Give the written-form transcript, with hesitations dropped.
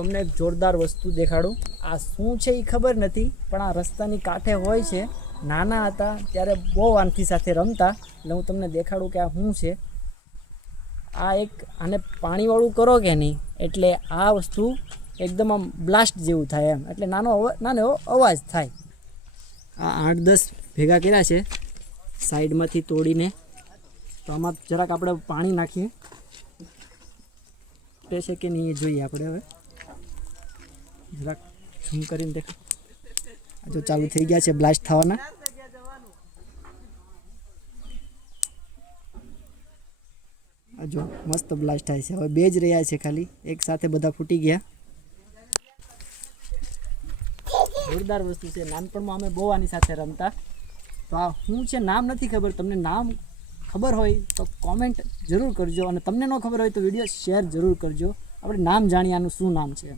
તમને એક જોરદાર વસ્તુ દેખાડું. આ શું છે એ ખબર નથી, પણ આ રસ્તાની કાંઠે હોય છે. નાના હતા ત્યારે બહુ આનથી સાથે રમતા, એટલે હું તમને દેખાડું કે આ શું છે. આ એક આને પાણીવાળું કરો કે નહીં, એટલે આ વસ્તુ એકદમ આમ બ્લાસ્ટ જેવું થાય એમ, એટલે નાનો એવો અવાજ થાય. આ 8-10 ભેગા કર્યા છે સાઈડમાંથી તોડીને. તો આમાં જરાક આપણે પાણી નાખીએ, છે કે નહીં એ જોઈએ આપણે. હવે જરાક ઝૂમ કરીને દેખો, જો ચાલુ થઈ ગયા છે બ્લાસ્ટ થવાના. જો મસ્ત બ્લાસ્ટ થાય છે. હવે 2 જ રહ્યા છે ખાલી, એક સાથે બધા ફૂટી ગયા. જોરદાર વસ્તુ છે. નાનપણમાં અમે બહુ આની સાથે રમતા. તો આ શું છે નામ નથી ખબર. તમને નામ ખબર હોય તો કોમેન્ટ જરૂર કરજો, અને તમને ન ખબર હોય તો વિડીયો શેર જરૂર કરજો. આપણે નામ જાણીએ આનું શું નામ છે.